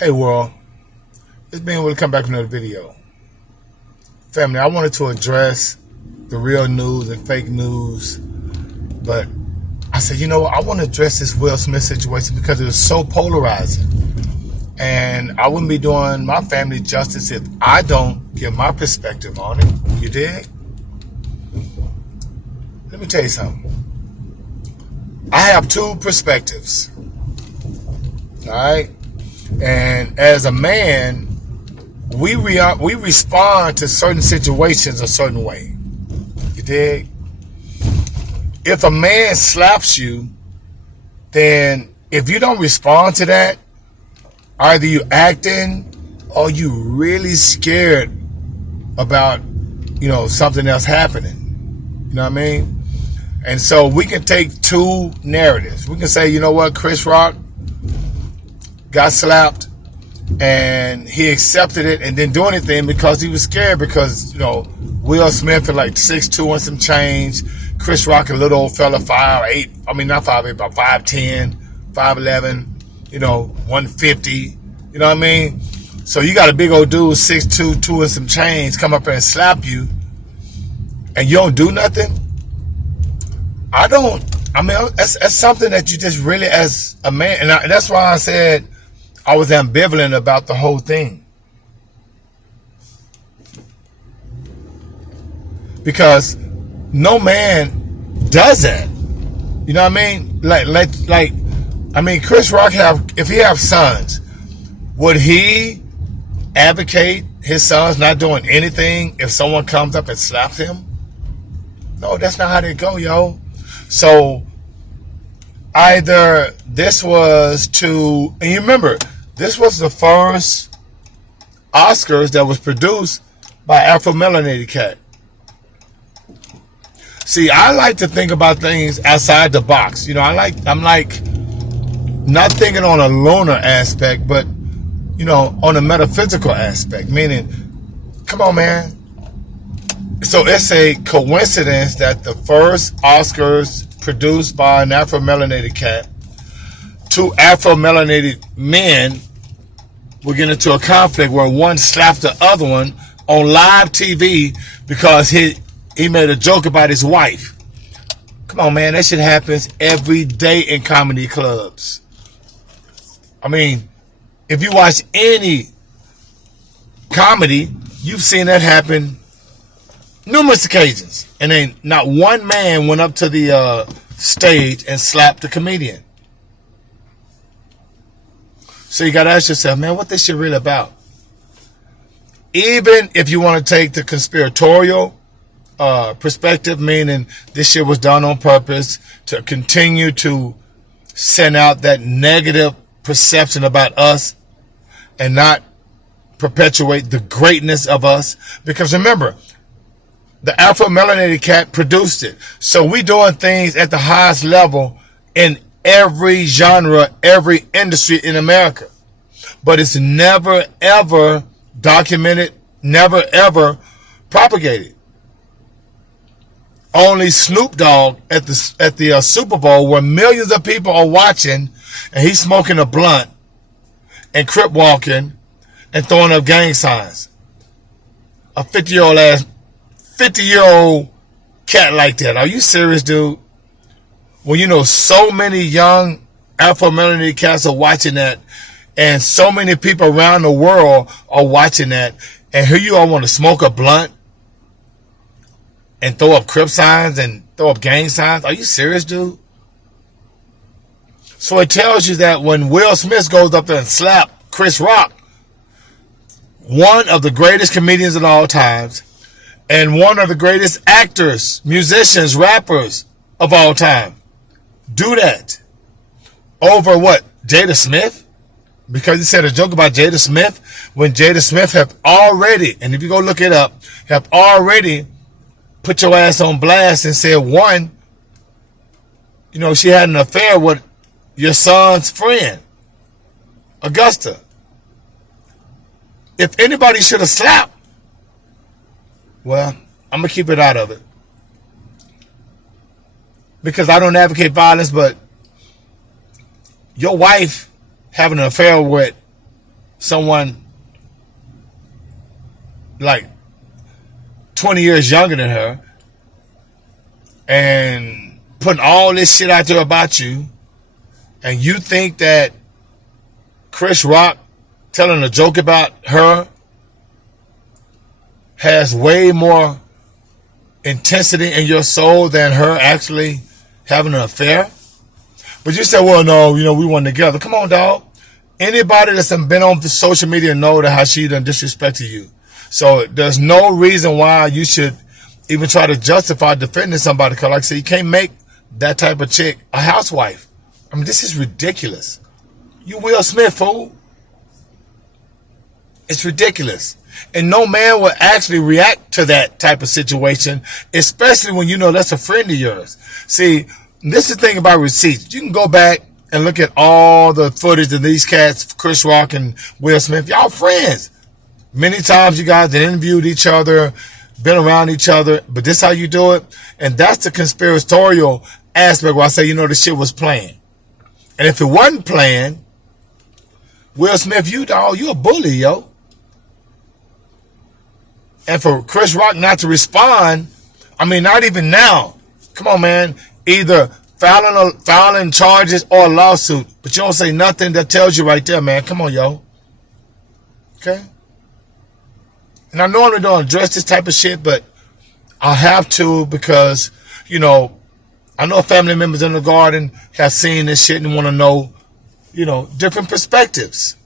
Hey world, it's being able to come back with another video. Family, I wanted to address the real news and fake news, but I said, you know what, I want to address this Will Smith situation because it was so polarizing. And I wouldn't be doing my family justice if I don't give my perspective on it. You dig? Let me tell you something. I have two perspectives. Alright? And as a man, we respond to certain situations a certain way. You dig? If a man slaps you, then if you don't respond to that, either you acting or you really scared about, something else happening. You know what I mean? And so we can take two narratives. We can say, you know what, Chris Rock got slapped and he accepted it and didn't do anything because he was scared because, Will Smith is like 6'2" and some change. Chris Rock, a little old fella, 5'8". I mean, not 5'8", about 5'10", 5'11", 150. You know what I mean? So you got a big old dude, 6'2", 2 and some change, come up there and slap you and you don't do nothing? That's something that you just really, as a man, and that's why I said I was ambivalent about the whole thing. Because no man does that. You know what I mean? Chris Rock if he have sons, would he advocate his sons not doing anything if someone comes up and slaps him? No, that's not how they go, yo. So either this was and you remember, this was the first Oscars that was produced by Afro-melanated cat. See, I like to think about things outside the box. I'm like not thinking on a lunar aspect, but on a metaphysical aspect. Meaning, come on, man. So it's a coincidence that the first Oscars produced by an Afro-melanated cat, two Afro-melanated men will get into a conflict where one slapped the other one on live TV because he made a joke about his wife. Come on, man, that shit happens every day in comedy clubs. I mean, if you watch any comedy, you've seen that happen numerous occasions. And then not one man went up to the stage and slapped the comedian. So you got to ask yourself, man, what this shit really about? Even if you want to take the conspiratorial perspective, meaning this shit was done on purpose to continue to send out that negative perception about us and not perpetuate the greatness of us. Because remember, the Afro-melanated cat produced it. So we doing things at the highest level in every genre, every industry in America. But it's never, ever documented, never, ever propagated. Only Snoop Dogg at the Super Bowl, where millions of people are watching, and he's smoking a blunt and crip walking and throwing up gang signs. A 50-year-old cat like that. Are you serious, dude? Well, so many young Afro-melanated cats are watching that, and so many people around the world are watching that, and here you all want to smoke a blunt and throw up crip signs and throw up gang signs? Are you serious, dude? So it tells you that when Will Smith goes up there and slap Chris Rock, one of the greatest comedians of all times, and one of the greatest actors, musicians, rappers of all time, do that over what? Jada Smith? Because he said a joke about Jada Smith, when Jada Smith have already, and if you go look it up, have already put your ass on blast and said, one, she had an affair with your son's friend, Augusta. If anybody should have slapped, well, I'm going to keep it out of it. Because I don't advocate violence, but your wife having an affair with someone like 20 years younger than her and putting all this shit out there about you, and you think that Chris Rock telling a joke about her has way more intensity in your soul than her actually having an affair? But you say, well, no, we weren't together. Come on, dog. Anybody that's been on social media know that how she done disrespected you. So there's no reason why you should even try to justify defending somebody. Because like I said, you can't make that type of chick a housewife. I mean, this is ridiculous. You Will Smith, fool. It's ridiculous. And no man will actually react to that type of situation, especially when you know that's a friend of yours. See, this is the thing about receipts. You can go back and look at all the footage of these cats, Chris Rock and Will Smith. Y'all friends. Many times you guys have interviewed each other, been around each other, but this is how you do it. And that's the conspiratorial aspect where I say, this shit was planned. And if it wasn't planned, Will Smith, you a bully, yo. And for Chris Rock not to respond, I mean, not even now. Come on, man. Either filing charges or a lawsuit. But you don't say nothing that tells you right there, man. Come on, yo. Okay? And I normally don't address this type of shit, but I have to because, I know family members in the garden have seen this shit and want to know, different perspectives.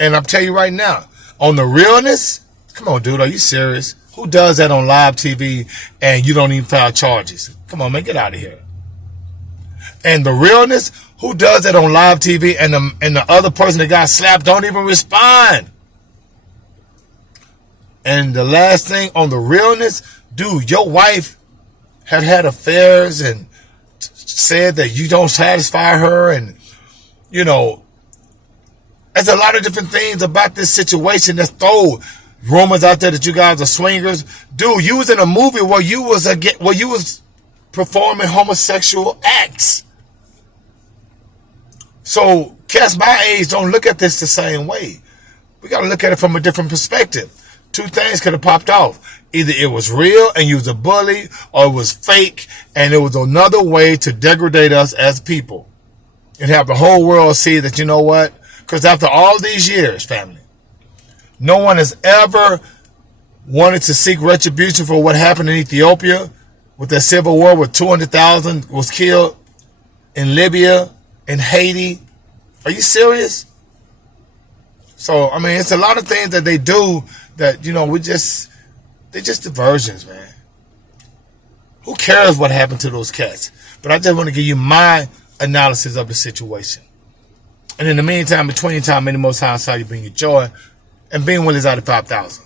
And I'm telling you right now, on the realness, come on, dude, are you serious? Who does that on live TV and you don't even file charges? Come on, man, get out of here. And the realness, who does that on live TV and the other person that got slapped don't even respond? And the last thing on the realness, dude, your wife had affairs and said that you don't satisfy her, and there's a lot of different things about this situation that's throw rumors out there that you guys are swingers. Dude, you was in a movie where you was performing homosexual acts. So cats my age don't look at this the same way. We got to look at it from a different perspective. Two things could have popped off. Either it was real and you was a bully, or it was fake and it was another way to degrade us as people. And have the whole world see that, you know what? Because after all these years, family, no one has ever wanted to seek retribution for what happened in Ethiopia with that civil war where 200,000 was killed, in Libya, in Haiti. Are you serious? So, I mean, it's a lot of things that they do that, they're just diversions, man. Who cares what happened to those cats? But I just want to give you my analysis of the situation. And in the meantime, between time, many more times, how you bring your joy, and being well is out of 5,000.